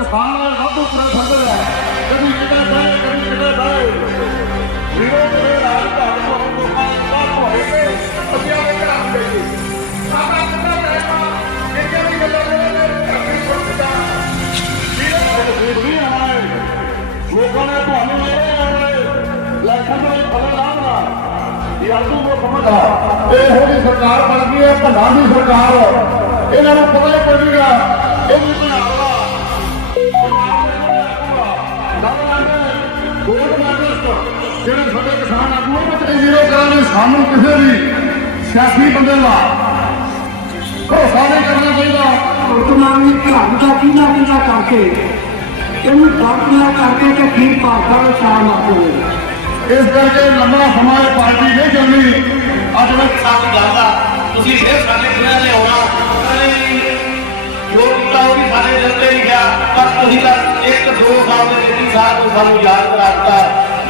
ਕਿਸਾਨ ਦਾ ਸਭ ਤੋਂ ਉੱਪਰ ਸੰਗਤ ਹੈ ਕਦੀ ਕਿਤੇ ਬਹਿ ਕਦੀ ਕਿਤੇ ਬਹਿ ਵੀਰੋ ਮੇਰੇ ਰਾਜ ਦਾ ਬਹੁਤ ਲੋਕਾਂ ਦਾ ਹੋਏ ਕਿ ਅਸੀਂ ਆਵੇ ਕਰਾਂ ਦੇ ਸਾਡਾ ਕਿੰਨਾ ਟਾਈਮ ਕਿੰਨੀਆਂ ਵੀ ਗੱਲਾਂ ਨੇ ਧਰਤੀ ਸੁਣਦਾ ਵੀਰੋ ਵੀ ਆਏ ਲੋਕਾਂ ਨੇ ਤੁਹਾਨੂੰ ਮੇਰੇ ਆਏ ਲੱਖਾਂ ਦੇ ਫਲ ਲਾਵਾ ਇਹ ਆਦੂ ਨੂੰ ਸਮਝਦਾ ਇਹ ਹੋਈ ਸਰਕਾਰ ਬਣ ਗਈ ਹੈ ਭੰਡਾ ਦੀ ਸਰਕਾਰ ਇਹਨਾਂ ਨੂੰ ਪਤਾ ਹੀ ਕੋਈ ਨਹੀਂਗਾ ਇਹ ਜਿਹੜੇ ਸਾਡੇ ਕਿਸਾਨ ਆਗੂ ਆ, ਉਹ ਤੇ ਜ਼ੀਰੋ ਕਰਾਂਗੇ ਸਾਨੂੰ ਕਿਸੇ ਵੀ ਸਿਆਸੀ ਬੰਦੇ ਦਾ ਭਰੋਸਾ ਨਹੀਂ ਕਰਨਾ ਚਾਹੀਦਾ। ਵਰਤਮਾਨੀ ਘਰ ਦਾ ਕਿੰਨਾ ਕਿੰਨਾ ਕਰਕੇ ਇਹਨੂੰ ਦਾਖਲਾ ਕਰਕੇ ਤੇ ਠੀਕ ਪਾਸਾ ਵਿੱਚ ਆ ਮਾਰਦੇ ਇਸ ਕਰਕੇ ਲੰਮਾ ਸਮਾਂ ਇਹ ਪਾਰਟੀ ਨਹੀਂ ਚੱਲਣੀ। ਅੱਜ ਮੈਂ ਸਾਥ ਜਾਂਦਾ ਤੁਸੀਂ ਫਿਰ ਸਾਡੇ ਕੋਲ ਲਿਆਉਣਾ ਕਦੇ ਜੋ ਕੀਤਾ ਉਹ ਵੀ ਸਾਡੇ ਜਲਦੇ ਨਹੀਂ ਗਿਆ ਪਰ ਤੁਸੀਂ ਤਾਂ ਇੱਕ ਦੋ ਸਾਲ ਦੇ ਵਿੱਚ ਸਾਲ ਤੋਂ ਸਾਨੂੰ ਯਾਦ ਕਰਾਤਾ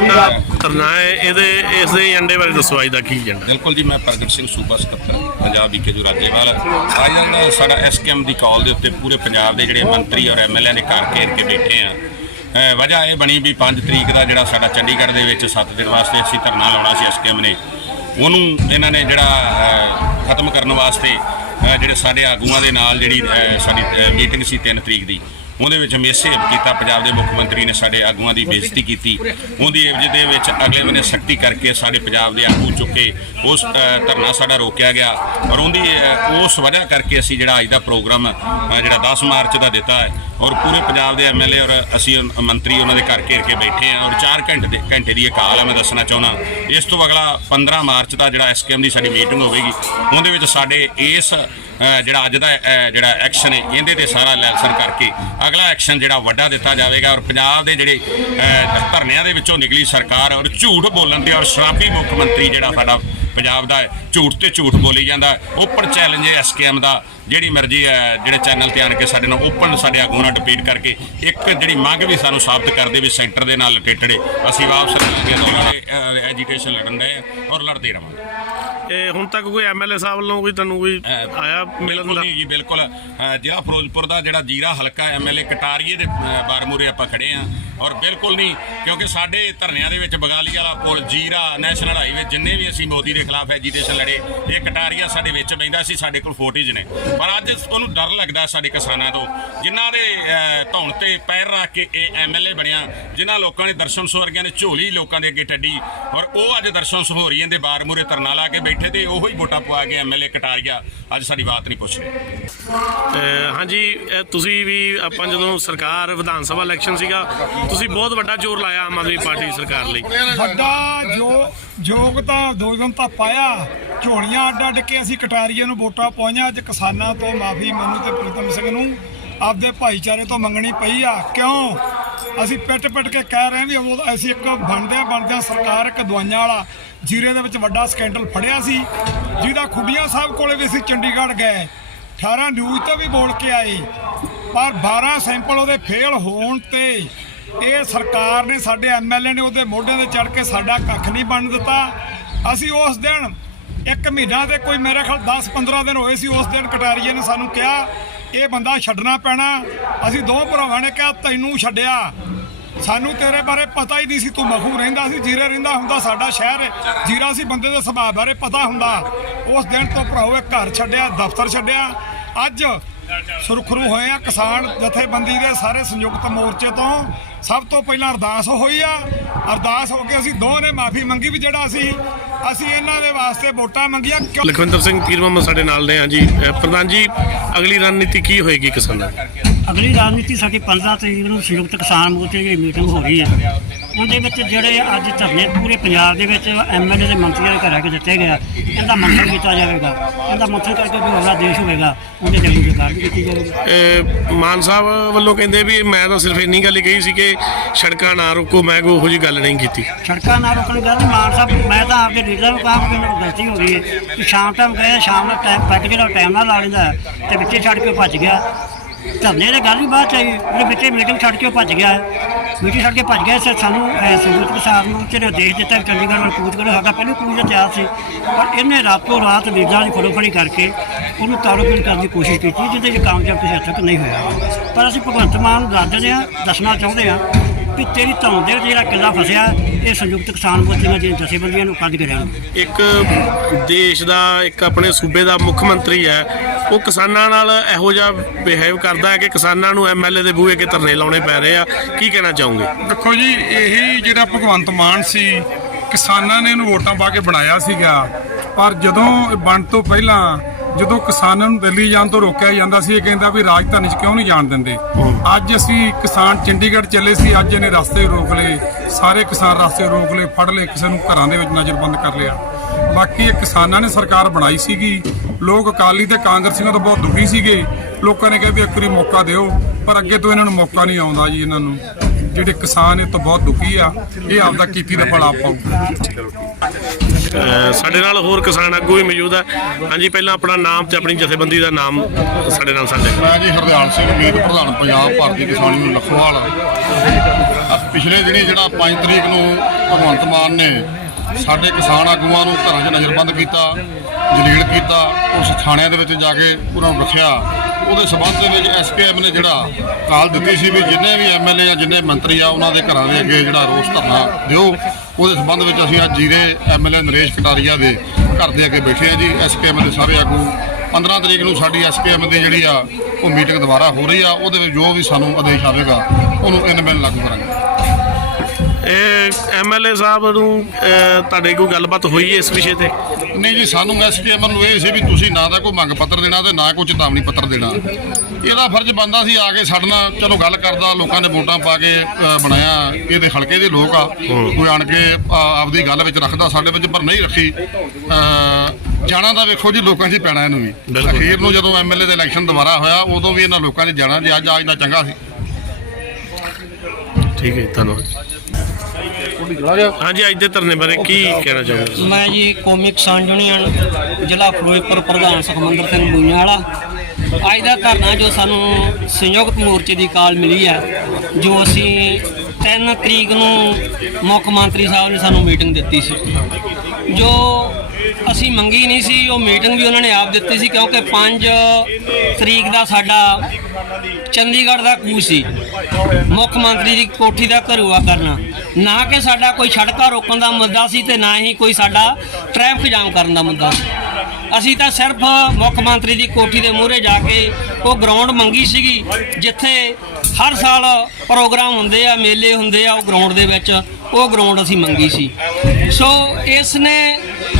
ਵੀ ਧਰਨਾ ਇਹਦੇ ਇਸ ਦੇ ਏਜੰਡੇ ਬਾਰੇ ਦੱਸੋ, ਅੱਜ ਦਾ ਕੀ ਏਜੰਡਾ ਬਿਲਕੁਲ ਜੀ, ਮੈਂ ਪ੍ਰਗਟ ਸਿੰਘ ਸੂਬਾ ਸਕੱਤਰ, ਪੰਜਾਬ ਵਿਕੇ ਜੋ ਰਾਜੇਵਾਲ ਅੱਜ ਦਾ ਸਾਡਾ ਐਸਕੇਐਮ ਦੀ ਕਾਲ ਦੇ ਉੱਤੇ ਪੂਰੇ ਪੰਜਾਬ ਦੇ ਜਿਹੜੇ ਮੰਤਰੀ ਔਰ ਐਮਐਲਏ ਨੇ ਘਰ ਘੇਰ ਕੇ ਬੈਠੇ ਆ। ਵਜ੍ਹਾ ਇਹ ਬਣੀ ਵੀ 5 ਤਰੀਕ ਦਾ ਜਿਹੜਾ ਸਾਡਾ ਚੰਡੀਗੜ੍ਹ ਦੇ ਵਿੱਚ 7 ਦਿਨ ਵਾਸਤੇ ਅਸੀਂ ਧਰਨਾ ਲਾਉਣਾ ਸੀ ਐਸਕੇਐਮ ਨੇ। ਉਹਨੂੰ ਇਹਨਾਂ ਨੇ ਜਿਹੜਾ ਖਤਮ ਕਰਨ ਵਾਸਤੇ ਜਿਹੜੇ ਸਾਡੇ ਆਗੂਆਂ ਦੇ ਨਾਲ ਜਿਹੜੀ ਸਾਡੀ ਮੀਟਿੰਗ ਸੀ 3 ਤਰੀਕ ਦੀ ਉਹਦੇ ਵਿੱਚ ਮਿਸਹੇਪ ਕੀਤਾ, ਪੰਜਾਬ ਦੇ ਮੁੱਖ ਮੰਤਰੀ ਨੇ ਸਾਡੇ ਆਗੂਆਂ ਦੀ ਬੇਇੱਜ਼ਤੀ ਕੀਤੀ। ਉਹਦੀ ਏਵਜ ਦੇ ਵਿੱਚ ਅਗਲੇ ਮਹੀਨੇ ਸਖਤੀ ਕਰਕੇ ਸਾਡੇ ਪੰਜਾਬ ਦੇ ਆਗੂ ਚੁੱਕੇ ਉਸ ਧਰਨਾ ਸਾਡਾ ਰੋਕਿਆ ਗਿਆ। ਔਰ ਉਹਦੀ ਉਸ ਵਜ੍ਹਾ ਕਰਕੇ ਅਸੀਂ ਜਿਹੜਾ ਅੱਜ ਦਾ ਪ੍ਰੋਗਰਾਮ ਜਿਹੜਾ 10 ਮਾਰਚ ਦਾ ਦਿੱਤਾ ਹੈ, ਔਰ ਪੂਰੇ ਪੰਜਾਬ ਦੇ ਐਮਐਲਏ ਔਰ ਅਸੀਂ ਮੰਤਰੀ ਉਹਨਾਂ ਦੇ ਘਰ ਘੇਰ ਕੇ ਬੈਠੇ ਆ ਔਰ 4 ਘੰਟੇ ਦੇ, ਘੰਟੇ ਦੀ ਇਹ ਕਾਲ ਆ ਮੈਂ ਦੱਸਣਾ ਚਾਹੁੰਦਾ। ਇਸ ਤੋਂ ਅਗਲਾ 15 ਮਾਰਚ ਦਾ ਜਿਹੜਾ ਐਸਕੇਐਮ ਦੀ ਸਾਡੀ ਮੀਟਿੰਗ ਹੋਵੇਗੀ, ਉਹਦੇ ਵਿੱਚ ਸਾਡੇ ਇਸ ਜਿਹੜਾ ਅੱਜ ਦਾ ਜਿਹੜਾ ਐਕਸ਼ਨ ਹੈ, ਇਹਦੇ ਤੇ ਸਾਰਾ ਲੈਸਨ ਕਰਕੇ ਅਗਲਾ ਐਕਸ਼ਨ ਜਿਹੜਾ ਵੱਡਾ ਦਿੱਤਾ ਜਾਵੇਗਾ ਔਰ ਪੰਜਾਬ ਦੇ ਜਿਹੜੇ ਧਰਨਿਆਂ ਦੇ ਵਿੱਚੋਂ ਨਿਕਲੀ ਸਰਕਾਰ ਔਰ ਝੂਠ ਬੋਲਣ ਤੇ ਔਰ ਸ਼ਰਾਬੀ ਮੁੱਖ ਮੰਤਰੀ ਜਿਹੜਾ ਸਾਡਾ ਪੰਜਾਬ ਦਾ ਝੂਠ ਤੇ ਝੂਠ ਬੋਲੀ ਜਾਂਦਾ ਓਪਨ ਚੈਲੰਜ ਹੈ ਐਸਕੇਐਮ ਦਾ। ਜਿਹੜੀ ਮਰਜ਼ੀ ਹੈ ਜਿਹੜੇ ਚੈਨਲ ਤੇ ਆਣ ਕੇ ਸਾਡੇ ਨਾਲ ਓਪਨ ਸਾਡੇ ਆਗੂ ਨਾਲ ਡਿਬੇਟ ਕਰਕੇ ਇੱਕ ਜਿਹੜੀ ਮੰਗ ਵੀ ਸਾਨੂੰ ਸਾਬਤ ਕਰਦੇ ਵੀ ਸੈਂਟਰ ਦੇ ਨਾਲ ਰਿਲੇਟਡ ਅਸੀਂ ਵਾਪਸ ਲਾਂਗੇ ਐਜੀਟੇਸ਼ਨ ਲੜਨ ਦੇ ਔਰ ਲੜਦੇ ਰਵਾਂਗੇ। ਇਹ ਹੁਣ ਤੱਕ ਕੋਈ ਐਮਐਲਏ ਸਾਹਿਬ ਵੱਲੋਂ ਕੋਈ ਤੁਹਾਨੂੰ ਕੋਈ ਅਹ ਆਇਆ ਮਿਲਣ ਦਾ? ਜੀ ਬਿਲਕੁਲ। ਜ਼ਿਲ੍ਹਾ ਫਿਰੋਜ਼ਪੁਰ ਦਾ ਜਿਹੜਾ ਜੀਰਾ ਹਲਕਾ ਐਮਐਲਏ ਕਟਾਰੀਏ ਦੇ ਬਾਰਮੂਰੇ ਆਪਾਂ ਖੜੇ ਆ ਔਰ ਬਿਲਕੁਲ ਨਹੀਂ ਕਿਉਂਕਿ ਸਾਡੇ ਧਰਨਿਆਂ ਦੇ ਵਿੱਚ ਬਗਾਲੀ ਵਾਲਾ ਪੁਲ ਜੀਰਾ ਨੈਸ਼ਨਲ ਹਾਈਵੇ ਜਿੰਨੇ ਵੀ ਅਸੀਂ ਮੋਦੀ ਦੇ ਖਿਲਾਫ ਐਜੀਟੇਸ਼ਨ ਲੜੇ। ਇਹ ਕਟਾਰੀਆ ਸਾਡੇ ਵਿੱਚ ਪੈਂਦਾ ਸੀ ਸਾਡੇ ਕੋਲ ਫੋਟੇਜ ਨੇ। ਪਰ ਅੱਜ ਉਹਨੂੰ ਡਰ ਲੱਗਦਾ ਸਾਡੇ ਕਿਸਾਨਾਂ ਤੋਂ। ਜਿਨ੍ਹਾਂ ਦੇ ਧੌਣ ਤੇ ਪੈਰ ਰੱਖ ਕੇ ਇਹ ਐਮਐਲਏ ਬਣਿਆ ਜਿਨ੍ਹਾਂ ਲੋਕਾਂ ਨੇ ਦਰਸ਼ਨ ਸਵਰਗਿਆਂ ਨੇ ਝੋਲੀ ਲੋਕਾਂ ਦੇ ਅੱਗੇ ਟੱਡੀ ਔਰ ਉਹ ਅੱਜ ਦਰਸ਼ਨ ਸਹੋਰੀਆਂ ਦੇ ਬਾਰਮੂਰੇ ਧਰਨਾ ਲਾ ਕੇ ਬੈਠੇ ਤੇ ਉਹੋ ਹੀ ਵੋਟਾਂ ਪਵਾ ਕੇ ਐਮਐਲਏ ਕਟਾਰੀਆ ਅੱਜ ਸਾਡੀ ਬਾਤ ਨਹੀਂ ਪੁੱਛ ਰਹੇ। ਹਾਂਜੀ ਤੁਸੀਂ ਵੀ ਆਪਾਂ ਜਦੋਂ ਸਰਕਾਰ ਵਿਧਾਨ ਸਭਾ ਇਲੈਕਸ਼ਨ ਸੀਗਾ ਤੁਸੀਂ ਬਹੁਤ ਵੱਡਾ ਜ਼ੋਰ ਲਾਇਆ ਆਮ ਆਦਮੀ ਪਾਰਟੀ ਸਰਕਾਰ ਲਈ। ਵੱਡਾ ਜੋ ਯੋਗਤਾ ਦੋ ਦਿਨ ਤਾਂ ਪਾਇਆ। ਝੋਲੀਆਂ ਅੱਡ ਅੱਡ ਕੇ ਅਸੀਂ ਕਟਾਰੀਏ ਨੂੰ ਵੋਟਾਂ ਪਾਈਆਂ। ਅੱਜ ਕਿਸਾਨਾਂ ਤੋਂ ਮਾਫੀ ਮੈਨੂੰ ਤੇ ਪ੍ਰੀਤਮ ਸਿੰਘ ਨੂੰ ਆਪਦੇ ਭਾਈਚਾਰੇ ਤੋਂ ਮੰਗਣੀ ਪਈ ਆ। ਕਿਉਂ? ਅਸੀਂ ਪਿੱਟ ਪਿੱਟ ਕੇ ਕਹਿ ਰਹੇ ਵੀ ਉਹ ਅਸੀਂ ਇੱਕ ਬਣਦਿਆਂ ਬਣਦਿਆਂ ਸਰਕਾਰ ਇੱਕ ਦਵਾਈਆਂ ਵਾਲਾ ਜੀਰੇ ਦੇ ਵਿੱਚ ਵੱਡਾ ਸਕੈਂਡਲ ਫੜਿਆ ਸੀ। ਜਿਹਦਾ ਖੁੱਡੀਆਂ ਸਾਹਿਬ ਕੋਲੇ ਵੀ ਅਸੀਂ ਚੰਡੀਗੜ੍ਹ ਗਏ। 18 ਨਿਊਜ਼ ਤੋਂ ਵੀ ਬੋਲ ਕੇ ਆਏ। ਪਰ 12 ਸੈਂਪਲ ਉਹਦੇ ਫੇਲ ਹੋਣ ਤੇ ਇਹ ਸਰਕਾਰ ਨੇ, ਸਾਡੇ ਐਮਐਲਏ ਨੇ ਉਹਦੇ ਮੋਢੇ ਤੇ ਚੜ ਕੇ ਸਾਡਾ ਕੱਖ ਨਹੀਂ ਬਣ ਦਿੱਤਾ। ਅਸੀਂ ਉਸ ਦਿਨ ਇੱਕ ਮਹੀਨਾ ਦੇ ਕੋਈ ਮੇਰੇ ਖਿਆਲ 10-15 ਦਿਨ ਹੋਏ ਸੀ, ਉਸ ਦਿਨ ਕਟਾਰੀਏ ਨੇ ਸਾਨੂੰ ਕਿਹਾ, ਇਹ ਬੰਦਾ ਛੱਡਣਾ ਪੈਣਾ। ਅਸੀਂ ਦੋ ਭਰਾਵਾਂ ਨੇ ਕਿਹਾ, ਤੈਨੂੰ ਛੱਡਿਆ। ਸਾਨੂੰ ਤੇਰੇ ਬਾਰੇ ਪਤਾ ਹੀ ਨਹੀਂ ਸੀ, ਤੂੰ ਮਖੂ ਰਹਿੰਦਾ ਸੀ, ਜੀਰੇ ਰਹਿੰਦਾ ਹੁੰਦਾ ਸਾਡਾ ਸ਼ਹਿਰ। ਜੀਰਾ ਸੀ ਬੰਦੇ ਦੇ ਸੁਭਾਅ ਬਾਰੇ ਪਤਾ ਹੁੰਦਾ। ਉਸ ਦਿਨ ਤੋਂ ਭਰਾਓ ਇਹ ਘਰ ਛੱਡਿਆ, ਦਫ਼ਤਰ ਛੱਡਿਆ। ਅੱਜ ਸੁਰਖਰੂ ਹੋਏ ਆ ਕਿਸਾਨ ਜਥੇਬੰਦੀ ਦੇ ਸਾਰੇ ਸੰਯੁਕਤ ਮੋਰਚੇ ਤੋਂ। ਸਭ ਤੋਂ ਪਹਿਲਾਂ ਅਰਦਾਸ ਹੋਈ ਆ। ਅਰਦਾਸ ਹੋ ਕੇ ਅਸੀਂ ਦੋਹਾਂ ਨੇ ਮਾਫੀ ਮੰਗੀ ਵੀ ਜਿਹੜਾ ਅਸੀਂ ਅਸੀਂ ਇਹਨਾਂ ਦੇ ਵਾਸਤੇ ਵੋਟਾਂ ਮੰਗੀਆਂ। ਲਖਵਿੰਦਰ ਸਿੰਘ ਪੀਰ ਮੁਹੰਮਦ ਸਾਡੇ ਨਾਲ ਨੇ ਹਾਂਜੀ ਅਹ ਪ੍ਰਧਾਨ ਜੀ ਅਗਲੀ ਰਣਨੀਤੀ ਕੀ ਹੋਏਗੀ ਕਿਸਾਨਾਂ ਦੀ? ਅਗਲੀ ਰਾਜਨੀਤੀ ਸਾਡੀ 15 ਤਰੀਕ ਨੂੰ ਸੰਯੁਕਤ ਕਿਸਾਨ ਮੋਰਚੇ ਦੀ ਮੀਟਿੰਗ ਹੋ ਰਹੀ ਹੈ। ਉਹਦੇ ਵਿੱਚ ਜਿਹੜੇ ਅੱਜ ਧਰਨੇ ਪੂਰੇ ਪੰਜਾਬ ਦੇ ਵਿੱਚ ਐਮਐਲਏ ਦੇ ਮੰਤਰੀਆਂ ਦੇ ਘਰ ਆ ਕੇ ਦਿੱਤੇ ਗਿਆ ਇਹਦਾ ਮੰਥਨ ਕੀਤਾ ਜਾਵੇਗਾ। ਇਹਦਾ ਮੰਥਨ ਕਰਕੇ ਜੋ ਅਗਲਾ ਦੇਸ਼ ਹੋਵੇਗਾ ਉਹਦੇ ਅਗਲੀ ਸਰਕਾਰ ਵੀ ਕੀਤੀ ਜਾਵੇਗੀ। ਮਾਨ ਸਾਹਿਬ ਵੱਲੋਂ ਕਹਿੰਦੇ ਵੀ ਮੈਂ ਤਾਂ ਸਿਰਫ ਇੰਨੀ ਗੱਲ ਹੀ ਕਹੀ ਸੀ ਕਿ ਸੜਕਾਂ ਨਾ ਰੋਕੋ ਮੈਂ ਕੋਈ ਉਹੋ ਜਿਹੀ ਗੱਲ ਨਹੀਂ ਕੀਤੀ। ਸੜਕਾਂ ਨਾ ਰੋਕਣ ਦੀ ਗੱਲ ਮਾਨ ਸਾਹਿਬ ਮੈਂ ਤਾਂ ਆਪਦੇ ਲੀਡਰ ਨੂੰ ਕਹਾਂ ਕਿ ਮੈਨੂੰ ਗਲਤੀ ਹੋ ਗਈ ਹੈ। ਕਿ ਸ਼ਾਮ ਟਾਈਮ ਗਏ ਸ਼ਾਮ ਦਾ ਟਾਈਮ ਪੈਕ ਜਿਹੜਾ ਟਾਈਮ ਨਾਲ ਲਾ ਲੈਂਦਾ ਤੇ ਵਿੱਚੇ ਛੱਡ ਕੇ ਭੱਜ ਗਿਆ। ਧਰਨੇ ਦੀ ਗੱਲ ਹੀ ਬਾਅਦ ਚ ਆਈ ਉਹਦੇ ਵਿੱਚ ਮੀਟਿੰਗ ਛੱਡ ਕੇ ਉਹ ਭੱਜ ਗਿਆ। ਮੀਟਿੰਗ ਛੱਡ ਕੇ ਭੱਜ ਗਿਆ ਸੀ ਸਾਨੂੰ ਅਹ, ਸੰਯੁਕਤ ਨੂੰ ਮੋਰਚੇ ਨੇ ਦਿੱਤਾ ਵੀ ਚੰਡੀਗੜ੍ਹ ਵੱਲ ਕੂਚ ਕਰੋ ਸਾਡਾ ਪਹਿਲੇ ਕੂਚ ਦਾ ਤਿਆਰ ਸੀ। ਪਰ ਇਹਨੇ ਰਾਤੋਂ ਰਾਤ ਵੀਜ਼ਾਂ ਦੀ ਫੜੋਫੜੀ ਕਰਕੇ ਉਹਨੂੰ ਤਾਰੋਪੀਣ ਕਰਨ ਦੀ ਕੋਸ਼ਿਸ਼ ਕੀਤੀ ਜਿਹਦੇ 'ਚ ਕਾਮਯਾਬ ਕਿਸੇ ਹੱਦ ਤੱਕ ਨਹੀਂ ਹੋਇਆ। ਪਰ ਅਸੀਂ ਭਗਵੰਤ ਮਾਨ ਨੂੰ ਦੱਸਦੇ ਹਾਂ ਦੱਸਣਾ ਚਾਹੁੰਦੇ ਹਾਂ ਕਿ ਤੇਰੀ ਧੌਣ ਦੇ ਵਿੱਚ ਜਿਹੜਾ ਕਿੱਲਾ ਫਸਿਆ ਇਹ ਸੰਯੁਕਤ ਕਿਸਾਨ ਮੋਰਚੇ ਦੀਆਂ ਜਥੇਬੰਦੀਆਂ ਨੂੰ ਕੱਢ ਕੇ ਰਹਿਣ ਇੱਕ ਦੇਸ਼ ਦਾ ਇੱਕ ਆਪਣੇ ਸੂਬੇ ਦਾ ਮੁੱਖ ਮੰਤਰੀ ਹੈ ਉਹ ਕਿਸਾਨਾਂ ਨਾਲ ਇਹੋ ਜਿਹਾ ਬਿਹੇਵ ਕਰਦਾ ਹੈ ਕਿ ਕਿਸਾਨਾਂ ਨੂੰ ਐਮਐਲਏ ਦੇ ਬੂਹੇ ਅੱਗੇ ਧਰਨੇ ਲਾਉਣੇ ਪੈ ਰਹੇ ਆ। ਕੀ ਕਹਿਣਾ ਚਾਹੋਗੇ? ਦੇਖੋ ਜੀ ਇਹੀ ਜਿਹੜਾ ਭਗਵੰਤ ਮਾਨ ਸੀ ਕਿਸਾਨਾਂ ਨੇ ਇਹਨੂੰ ਵੋਟਾਂ ਪਾ ਕੇ ਬਣਾਇਆ ਸੀਗਾ। ਪਰ ਜਦੋਂ ਇਹ ਬਣ ਤੋਂ ਪਹਿਲਾਂ ਜਦੋਂ ਕਿਸਾਨਾਂ ਨੂੰ ਦਿੱਲੀ ਜਾਣ ਤੋਂ ਰੋਕਿਆ ਜਾਂਦਾ ਸੀ, ਇਹ ਕਹਿੰਦਾ ਵੀ ਰਾਜਧਾਨੀ 'ਚ ਕਿਉਂ ਨਹੀਂ ਜਾਣ ਦਿੰਦੇ? ਅੱਜ ਅਸੀਂ ਕਿਸਾਨ ਚੰਡੀਗੜ੍ਹ ਚੱਲੇ ਸੀ, ਅੱਜ ਇਹਨੇ ਰਸਤੇ ਰੋਕ ਲਏ, ਸਾਰੇ ਕਿਸਾਨ ਰਸਤੇ ਰੋਕ ਲਏ, ਫੜ ਲਏ, ਕਿਸੇ ਨੂੰ ਘਰਾਂ ਦੇ ਵਿੱਚ ਨਜ਼ਰਬੰਦ ਕਰ ਲਿਆ। ਬਾਕੀ ਇਹ ਕਿਸਾਨਾਂ ਨੇ ਸਰਕਾਰ ਬਣਾਈ ਸੀਗੀ। ਲੋਕ ਅਕਾਲੀ ਤੇ ਕਾਂਗਰਸੀਆਂ ਤੋਂ ਬਹੁਤ ਦੁਖੀ ਸੀਗੇ। ਲੋਕਾਂ ਨੇ ਕਿਹਾ ਵੀ ਇੱਕ ਵਾਰੀ ਮੌਕਾ ਦਿਓ, ਪਰ ਅੱਗੇ ਤੋਂ ਇਹਨਾਂ ਨੂੰ ਮੌਕਾ ਨਹੀਂ ਆਉਂਦਾ ਜੀ ਇਹਨਾਂ ਨੂੰ। ਜਿਹੜੇ ਕਿਸਾਨ ਇਹ ਤੋਂ ਬਹੁਤ ਦੁਖੀ ਆ ਇਹ ਆਪਦਾ ਕੀਤੀ ਦਾ ਫਲ ਆਪ ਪਾਊਗਾ ਅਹ ਸਾਡੇ ਨਾਲ ਹੋਰ ਕਿਸਾਨ ਆਗੂ ਵੀ ਮੌਜੂਦ ਹੈ ਹਾਂਜੀ ਪਹਿਲਾਂ ਆਪਣਾ ਨਾਮ ਤੇ ਆਪਣੀ ਜਥੇਬੰਦੀ ਦਾ ਨਾਮ ਸਾਡੇ ਨਾਲ ਕਰੋ। ਮੈਂ ਜੀ ਹਰਦਿਆਲ ਸਿੰਘ ਮੀਤ ਪ੍ਰਧਾਨ ਪੰਜਾਬ ਭਾਰਤੀ ਕਿਸਾਨ ਯੂਨੀਅਨ ਲਖਵਾਲ। ਪਿਛਲੇ ਦਿਨੀ ਜਿਹੜਾ 5 ਤਰੀਕ ਨੂੰ ਭਗਵੰਤ ਮਾਨ ਨੇ ਸਾਡੇ ਕਿਸਾਨ ਆਗੂਆਂ ਨੂੰ ਘਰਾਂ 'ਚ ਨਜ਼ਰਬੰਦ ਕੀਤਾ ਜਲੀਲ ਕੀਤਾ ਉਸ ਥਾਣਿਆਂ ਦੇ ਵਿੱਚ ਜਾ ਕੇ ਉਹਨਾਂ ਨੂੰ ਰੱਖਿਆ। ਉਹਦੇ ਸਬੰਧ ਦੇ ਵਿੱਚ ਐਸਕੇਐਮ ਨੇ ਜਿਹੜਾ ਕਾਲ ਦਿੱਤੀ ਸੀ ਵੀ ਜਿੰਨੇ ਵੀ ਐਮਐਲਏ ਆ, ਜਿੰਨੇ ਮੰਤਰੀ ਆ, ਉਹਨਾਂ ਦੇ ਘਰਾਂ ਦੇ ਅੱਗੇ ਜਿਹੜਾ ਰੋਸ ਧਰਨਾ ਦਿਓ। ਉਹਦੇ ਸਬੰਧ ਵਿੱਚ ਅਸੀਂ ਅੱਜ ਜੀਰੇ ਐਮਐਲਏ ਨਰੇਸ਼ ਕਟਾਰੀਆ ਦੇ ਘਰ ਦੇ ਅੱਗੇ ਬੈਠੇ ਆ ਜੀ। ਐਸਕੇਐਮ ਦੇ ਸਾਰੇ ਆਗੂ 15 ਤਰੀਕ ਨੂੰ ਸਾਡੀ ਐਸਕੇਐਮ ਦੀ ਜਿਹੜੀ ਆ, ਉਹ ਮੀਟਿੰਗ ਦੁਬਾਰਾ ਹੋ ਰਹੀ ਆ। ਉਹਦੇ ਵਿੱਚ ਜੋ ਵੀ ਸਾਨੂੰ ਆਦੇਸ਼ ਆਵੇਗਾ, ਉਹਨੂੰ ਇਨਮੈਨ ਲਾਗੂ ਕਰਾਂਗੇ। ਐਮਐਲਏ ਸਾਹਿਬ ਨੂੰ ਅਹ, ਤੁਹਾਡੇ ਕੋਈ ਗੱਲਬਾਤ ਹੋਈ ਹੈ ਇਸ ਵਿਸ਼ੇ ਤੇ? ਨਹੀਂ ਜੀ ਸਾਨੂੰ ਐਸਕੇਐਮ ਨੂੰ ਇਹ ਸੀ ਵੀ ਤੁਸੀਂ ਨਾ ਤਾਂ ਕੋਈ ਮੰਗ ਪੱਤਰ ਦੇਣਾ ਤੇ ਨਾ ਕੋਈ ਚੇਤਾਵਨੀ ਪੱਤਰ ਦੇਣਾ। ਇਹਦਾ ਫਰਜ਼ ਬੰਦਾ ਸੀ ਆ ਕੇ ਸਾਡੇ ਨਾਲ ਚਲੋ ਗੱਲ ਕਰਦਾ ਲੋਕਾਂ ਨੇ ਵੋਟਾਂ ਪਾ ਕੇ ਅ, ਬਣਾਇਆ। ਇਹਦੇ ਹਲਕੇ ਦੇ ਲੋਕ ਆ ਕੋਈ ਆਣ ਕੇ ਆਪਦੀ ਗੱਲ ਵਿੱਚ ਰੱਖਦਾ ਸਾਡੇ ਵਿੱਚ ਪਰ ਨਹੀਂ ਰੱਖੀ। ਅ, ਜਾਣਾ ਤਾਂ ਵੇਖੋ ਜੀ ਲੋਕਾਂ 'ਚ ਹੀ ਪੈਣਾ ਇਹਨੂੰ ਵੀ। ਬਿਲਕੁਲ। ਅਖੀਰ ਨੂੰ ਜਦੋਂ ਐਮਐਲਏ ਦਾ ਇਲੈਕਸ਼ਨ ਦੁਬਾਰਾ ਹੋਇਆ ਉਦੋਂ ਵੀ ਇਹਨਾਂ ਲੋਕਾਂ 'ਚ ਜਾਣਾ ਜੇ ਅੱਜ ਅੱਜ ਦਾ ਚੰਗਾ ਸੀ। ਠੀਕ ਹੈ ਧੰਨਵਾਦ। ਹਾਂਜੀ, ਅੱਜ ਦੇ ਧਰਨੇ ਬਾਰੇ ਕੀ ਕਹਿਣਾ ਚਾਹੋਗੇ? ਮੈਂ ਜੀ ਕੌਮੀ ਕਿਸਾਨ ਯੂਨੀਅਨ ਜ਼ਿਲ੍ਹਾ ਫਿਰੋਜ਼ਪੁਰ ਪ੍ਰਧਾਨ ਸੁਖਮੰਦਰ ਸਿੰਘ ਬੂਈਆਂ ਵਾਲਾ ਅੱਜ ਦਾ ਧਰਨਾ ਜੋ ਸਾਨੂੰ ਸੰਯੁਕਤ ਮੋਰਚੇ ਦੀ ਕਾਲ ਮਿਲੀ ਹੈ, ਜੋ ਅਸੀਂ 3 ਤਰੀਕ ਨੂੰ ਮੁੱਖ ਮੰਤਰੀ ਸਾਹਿਬ ਨੇ ਸਾਨੂੰ ਮੀਟਿੰਗ ਦਿੱਤੀ ਸੀ। ਜੋ ਅਸੀਂ ਮੰਗੀ ਨਹੀਂ ਸੀ, ਉਹ ਮੀਟਿੰਗ ਵੀ ਉਹਨਾਂ ਨੇ ਆਪ ਦਿੱਤੀ ਸੀ ਕਿਉਂਕਿ 5 ਤਰੀਕ ਦਾ ਸਾਡਾ ਚੰਡੀਗੜ੍ਹ ਦਾ ਕੂ ਸੀ। ਮੁੱਖ ਮੰਤਰੀ ਦੀ ਕੋਠੀ ਦਾ ਘਰੂਆ ਕਰਨਾ। ਨਾ ਕਿ ਸਾਡਾ ਕੋਈ ਸੜਕਾਂ ਰੋਕਣ ਦਾ ਮੁੱਦਾ ਸੀ ਤੇ ਨਾ ਹੀ ਕੋਈ ਸਾਡਾ ਟ੍ਰੈਫਿਕ ਜਾਮ ਕਰਨ ਦਾ ਮੁੱਦਾ ਸੀ। ਅਸੀਂ ਤਾਂ ਸਿਰਫ ਮੁੱਖ ਮੰਤਰੀ ਦੀ ਕੋਠੀ ਦੇ ਮੂਹਰੇ ਜਾ ਕੇ ਉਹ ਗਰਾਊਂਡ ਮੰਗੀ ਸੀਗੀ, ਜਿੱਥੇ ਹਰ ਸਾਲ ਪ੍ਰੋਗਰਾਮ ਹੁੰਦੇ ਆ, ਮੇਲੇ ਹੁੰਦੇ ਆ ਉਹ ਗਰਾਊਂਡ ਦੇ ਵਿੱਚ। ਉਹ ਗਰਾਊਂਡ ਅਸੀਂ ਮੰਗੀ ਸੀ। ਸੋ ਇਸ ਨੇ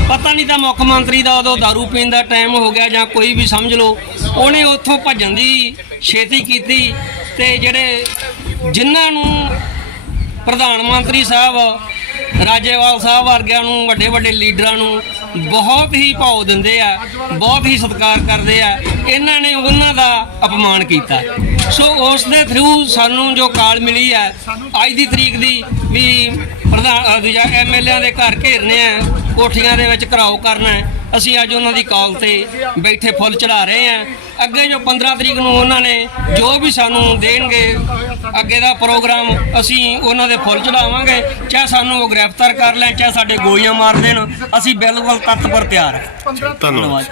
ਪਤਾ ਨਹੀਂ ਤਾਂ ਮੁੱਖ ਮੰਤਰੀ ਦਾ ਉਦੋਂ दारू ਪੀਣ ਦਾ ਟਾਈਮ ਹੋ ਗਿਆ ਜਾਂ ਕੋਈ ਵੀ ਸਮਝ ਲਓ। ਉਹਨੇ ਉੱਥੋਂ ਭੱਜਣ ਦੀ ਛੇਤੀ ਕੀਤੀ ਤੇ ਜਿਹੜੇ ਜਿਨ੍ਹਾਂ ਨੂੰ ਪ੍ਰਧਾਨ ਮੰਤਰੀ ਸਾਹਿਬ, ਰਾਜੇਵਾਲ ਸਾਹਿਬ ਵਰਗਿਆਂ ਨੂੰ ਵੱਡੇ ਵੱਡੇ ਲੀਡਰਾਂ ਨੂੰ ਬਹੁਤ ਹੀ ਭਾਅ ਦਿੰਦੇ ਆ ਬਹੁਤ ਹੀ ਸਤਿਕਾਰ ਕਰਦੇ ਆ। ਇਹਨਾਂ ਨੇ ਉਹਨਾਂ ਦਾ ਅਪਮਾਨ ਕੀਤਾ। ਸੋ ਉਸ ਦੇ ਥਰੂ ਸਾਨੂੰ ਜੋ ਕਾਲ ਮਿਲੀ ਹੈ ਅੱਜ ਦੀ ਤਰੀਕ ਦੀ ਵੀ ਪ੍ਰਧਾਨ ਅ, ਦੂਜਾ ਐਮਐਲਏਆਂ ਦੇ ਘਰ ਘੇਰਨੇ ਆ ਕੋਠੀਆਂ ਦੇ ਵਿੱਚ ਘਰਾਓ ਕਰਨਾ ਹੈ। ਅਸੀਂ ਅੱਜ ਉਹਨਾਂ ਦੀ ਕਾਲ ਤੇ ਬੈਠੇ ਫੁੱਲ ਚੜਾ ਰਹੇ ਆ ਅੱਗੇ ਜੋ 15 ਤਰੀਕ ਨੂੰ ਉਹਨਾਂ ਨੇ ਜੋ ਵੀ ਸਾਨੂੰ ਦੇਣਗੇ ਅੱਗੇ ਦਾ ਪ੍ਰੋਗਰਾਮ ਅਸੀਂ ਉਹਨਾਂ ਦੇ ਫੁੱਲ ਚੜਾਵਾਂਗੇ। ਚਾਹੇ ਸਾਨੂੰ ਉਹ ਗ੍ਰਿਫਤਾਰ ਕਰ ਲੈਣ ਚਾਹੇ ਸਾਡੇ ਗੋਲੀਆਂ ਮਾਰ ਦੇਣ ਅਸੀਂ ਬਿਲਕੁਲ ਤੱਤਪਰ ਤਿਆਰ ਹਾਂ। ਧੰਨਵਾਦ। ਧੰਨਵਾਦ